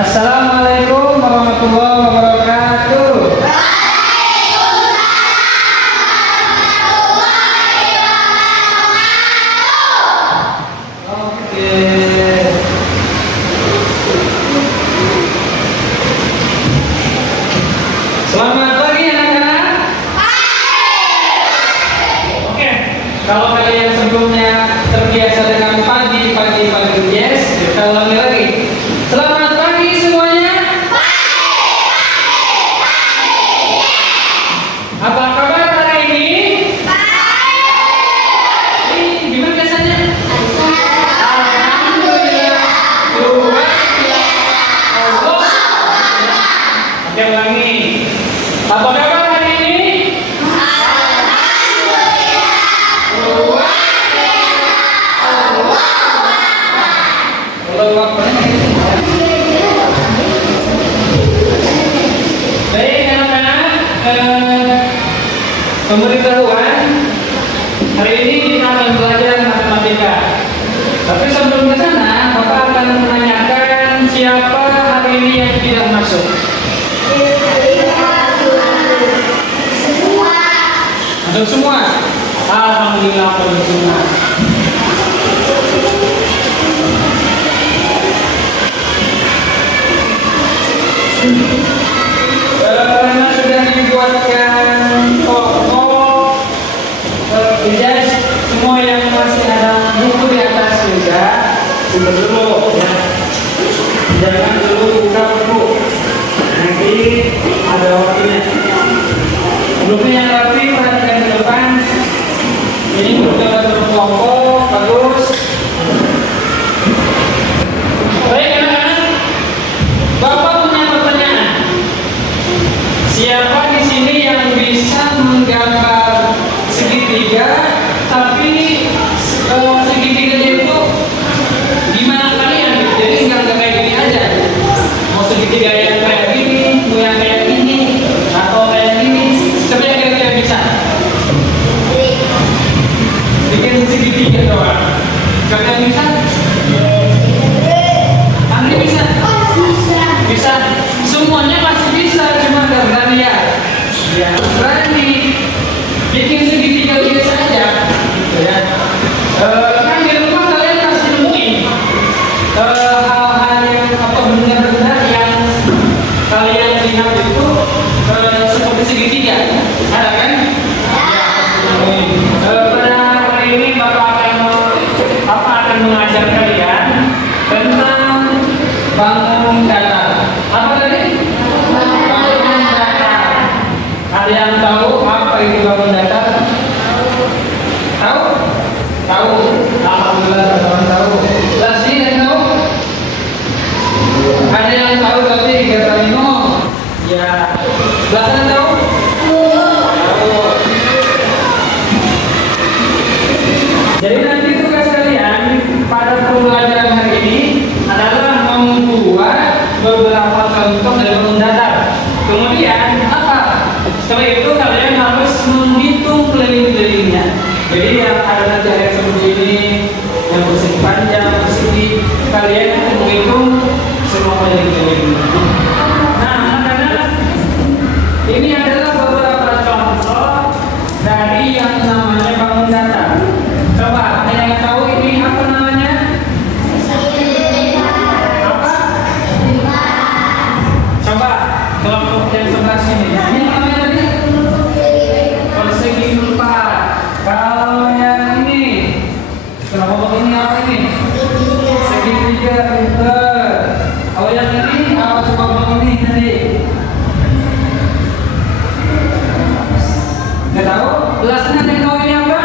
Assalamualaikum warahmatullahi wabarakatuh. Oke. Selamat pagi anak-anak. Oke. Kalau kalian sebelumnya terbiasa dengan pagi, yes, kita ulangi lagi. Selamat pagi semuanya. Apa kabar hari ini? Gimana biasanya? Alhamdulillah. Luar biasa. Allah. Oke, ulangi. Apa kabar hari ini? Luar biasa. Allah. Allah Akbar. Baik anak-anak, pemberitahuan hari ini kita akan belajar matematika. Tapi sebelum ke sana, Bapak akan menanyakan siapa hari ini yang tidak masuk. Masuk semua. Alhamdulillah masuk semua. Karena sudah dibuatkan toko ijaz, semua yang masih ada buku di atas juga buka dulu ya. Jangan dulu buka buku, nanti ada waktunya. Bukunya yang rapi, perhatikan ke depan. Ini buku yang berkelompok, bagus. Baik anak-anak, Bapak punya pertanyaan. Siapa di sini yang bisa menggambar segitiga, tapi segitiganya itu gimana kalian? Jadi nggak kayak gini aja. Mau segitiga yang kayak gini, mau yang kayak gini, atau kayak gini. Coba yang kira-kira bisa. Bikin segitiga doang. Kalian bisa? Andri bisa? Bisa. Semuanya pasti bisa, cuma nggak berani ya. Ya berani. Bikin segitiga biasa aja. Ya. Kan di rumah kalian pasti nemuin hal-hal yang benar-benar yang kalian lihat itu seperti segitiga. Ada kan? Ya, pasti nemuin. Pada hari ini Bapak akan mengajar kalian tentang bangun datar. Apa tadi? Bangun datar. Ada yang tahu apa itu bangun datar? Tahu? Tahu. Alhamdulillah teman-teman tahu. Lasi yang tahu? Ada yang tahu tapi kata Nino? Ya. Belakang tahu? Tahu. Jadi nanti tugas kalian pada pembelajaran hari ini adalah membuat beberapa contoh dari bangun datar. Kemudian apa? Setelah itu kalian harus menghitung keliling-kelilingnya. Jadi yang ada nanti ada seperti ini, yang persegi panjang, persegi, kalian menghitung semua keliling-keliling. Nah, anak-anak, ini adalah beberapa contoh dari yang namanya bangun datar. Coba, ada yang tahu ini apa namanya? Apa? Coba, kelompok yang sebelah sini. Ini namanya tadi? Persegi 4. Kalau yang ini, kelompok ini apa ini? Segitiga. Kalau yang ini apa kelompok ini tadi? Nggak tahu? Belasnya yang tahu ini apa?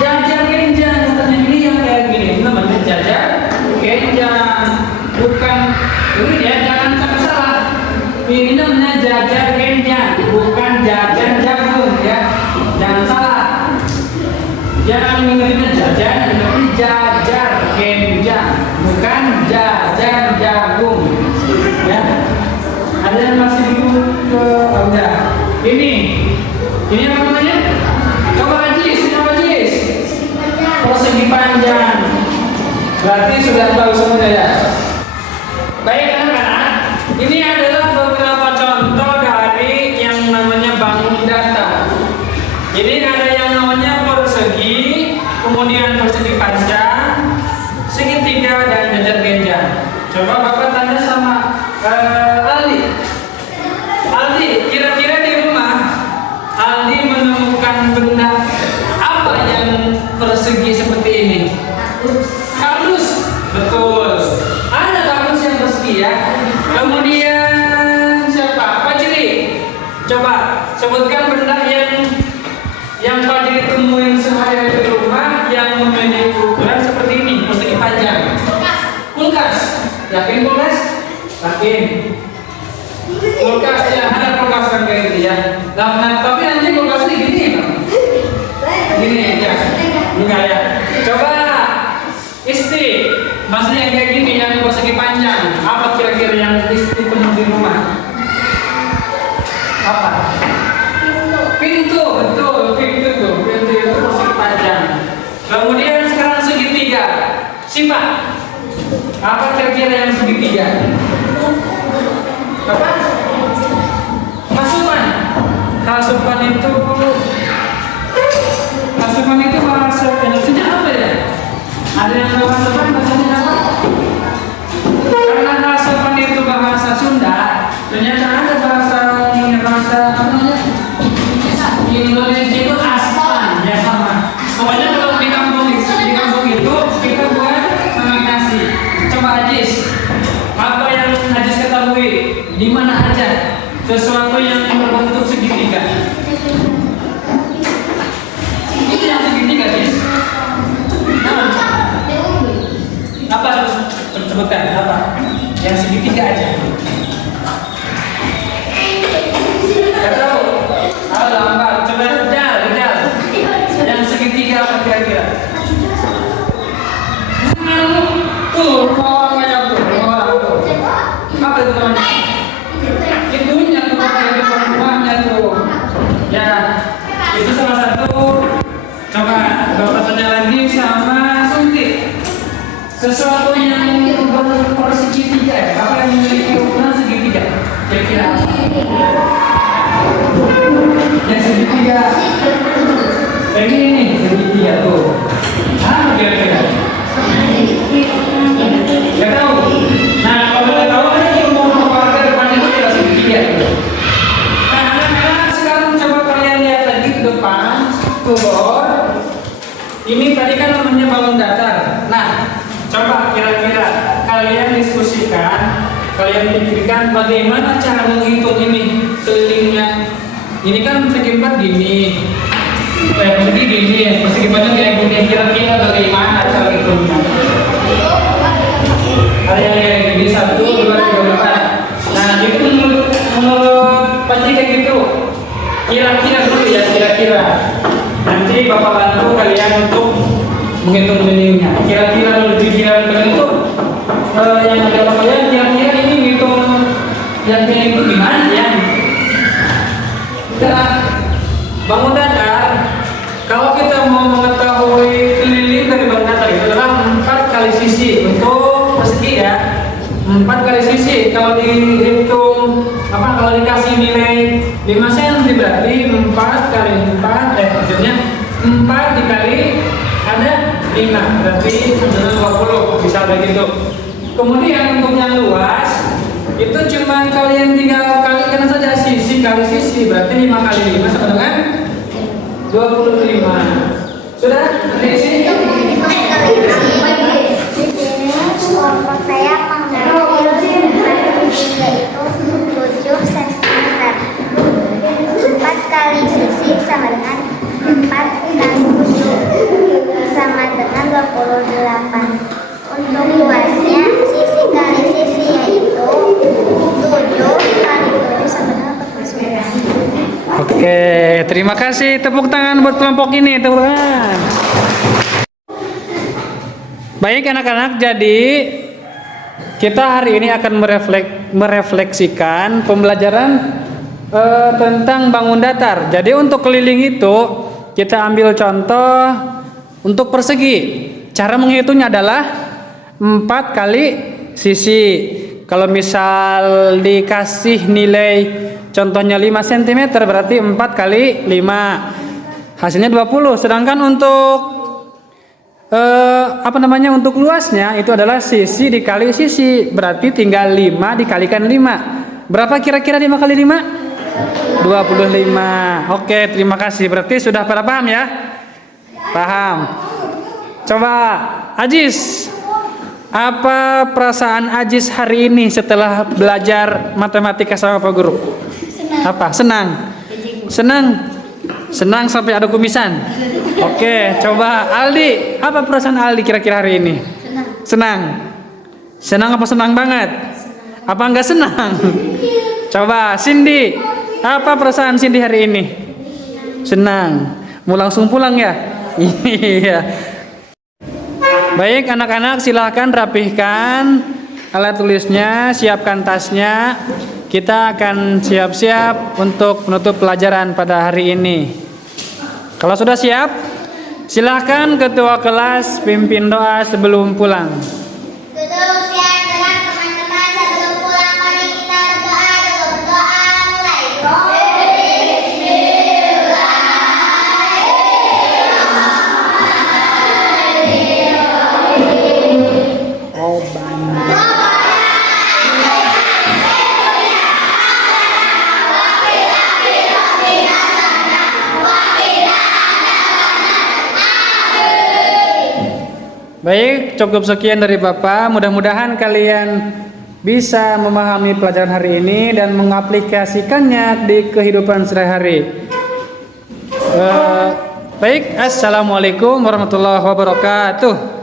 Jajar genjang. Katanya ini yang kayak gini. Ini namanya jajar genjang. Bukan ini ya, jangan sampai salah. Ini namanya jajar genjang, bukan jajar jagung ya. Jangan salah. Jangan ngerinnya jajar, tapi jajar genjang, bukan jajar jagung. Ya. Ada yang masih bingung ke udah. Ini apa namanya? Coba Ajis, coba Ajis. Persegi panjang. Berarti sudah tahu semuanya ya. Baik anak-anak. kemudian persegi panjang, segitiga, dan jajar genjang. Coba Bapak tanya sama Aldi. Aldi, kira-kira di rumah Aldi menemukan benda apa yang persegi seperti ini? Kardus. Betul. Ada kardus yang persegi ya. Kemudian siapa? Fajri. Coba sebutkan benda yang Fajri temuin sehari-hari di rumah yang memiliki ukuran seperti ini, persegi panjang. Kulkas. Yakin kulkas? Yakin. Kulkas ya, ada kulkas kan kayak gitu ya. Nah, tapi nanti kulkasnya gini ya. Gini ya. Enggak ya. Coba Isti, maksudnya yang kayak gini yang persegi panjang. Apa kira-kira yang Isti penuh di rumah? Apa? Pintu, betul, pintu tuh. Pintu itu persegi panjang. Kemudian sekarang segitiga. Siapa? Apa kira-kira yang segitiga? Apa? Hasupan. Hasupan itu bahasa Indonesia apa ya? Ada yang tahu hasupan bahasanya apa? Karena hasupan itu bahasa Sunda, ternyata ada bahasa apa namanya? Indonesia itu aspan, ya sama. Pokoknya kalau di kampung itu kita buat nasi. Coba Ajis, apa yang Ajis ketahui? Di mana aja sesuatu yang berbentuk segitiga? Itu yang segitiga, Ajis. Apa? Sebutkan apa? Yang segitiga aja. Gak tahu. Ah, lambat. Coba Rijal. Yang segitiga apa kira-kira? Tuh, rumahnya tuh. Apa itu namanya? Itunya tuh, rumahnya tuh. Ya, itu salah satu. Coba Bapak tanya lagi sama Sunti. Sesuatu yang bersegitiga ya? Apa yang memiliki ukuran segitiga? Kira-kira apa? Yang segitiga. Ini nih segitiga tuh. Apa kira-kira? Gak tahu. Nah, kalau nggak tahu ada di rumah warga depannya itu tidak segitiga. Nah, anak-anak sekarang coba kalian lihat lagi ke depan tuh. Ini tadi kan namanya bangun datar. Nah, coba kira-kira kalian diskusikan, kalian pikirkan bagaimana cara menghitung ini kelilingnya. Ini kan persegi 4 gini, persegi gini, persegi panjang kayak gini. Kira-kira bagaimana cara hitungnya? Ada yang kayak gini 1, 2, 3, 4. Nah, itu menurut Panji kayak gitu. Kira-kira dulu ya, kira-kira. Nanti Bapak bantu kalian untuk menghitung value-nya. Kira-kira lebih kira kalian itu yang ada kalian kira-kira ini ngitung yang kayak itu gimana ya? Kita bangun datar. Kalau kita mau mengetahui keliling dari bangun datar itu adalah 4 kali sisi untuk persegi ya. 4 kali sisi. Kalau dihitung kalau dikasih nilai 5 cm berarti 4 kali 4 maksudnya 4 dikali ada 5 berarti adalah 20, bisa begitu. Kemudian untuk yang luas itu cuma kalian tinggal kalikan saja sisi kali sisi, berarti 5 kali 5 sama dengan 25. Sudah? Di sini kelompok saya mengambil tiga itu 7 cm. 4 kali sisi sama dengan 4 kali 7 sama dengan 28. Untuk luasnya sisi kali sisi yaitu 7 kali 7 sama dengan 49. Oke, terima kasih. Tepuk tangan buat kelompok ini, tepuk tangan. Baik anak-anak, jadi kita hari ini akan merefleksikan pembelajaran tentang bangun datar. Jadi untuk keliling itu kita ambil contoh untuk persegi. Cara menghitungnya adalah 4 kali sisi. Kalau misal dikasih nilai contohnya 5 cm berarti 4 kali 5. Hasilnya 20. Sedangkan untuk apa namanya, untuk luasnya itu adalah sisi dikali sisi, berarti tinggal 5 dikalikan 5. Berapa kira-kira 5 kali 5? 25. Oke, terima kasih. Berarti sudah pada paham ya? Paham. Coba Ajis, apa perasaan Ajis hari ini setelah belajar matematika sama Pak Guru? Apa? Senang? Senang sampai ada kumisan. Oke, coba Aldi, apa perasaan Aldi kira-kira hari ini? Senang apa senang banget? Apa enggak senang? Coba Cindy, apa perasaan Cindy hari ini? Senang. Mau langsung pulang ya? Iya. Baik anak-anak, silahkan rapihkan alat tulisnya, siapkan tasnya. Kita akan siap-siap untuk menutup pelajaran pada hari ini. Kalau sudah siap, silahkan ketua kelas pimpin doa sebelum pulang. Tutup siap dengan teman-teman sebelum pulang. Mari kita berdoa dulu. Berdoa mulai. Baik, cukup sekian dari Bapak. Mudah-mudahan kalian bisa memahami pelajaran hari ini dan mengaplikasikannya di kehidupan sehari-hari. Baik, assalamualaikum warahmatullahi wabarakatuh.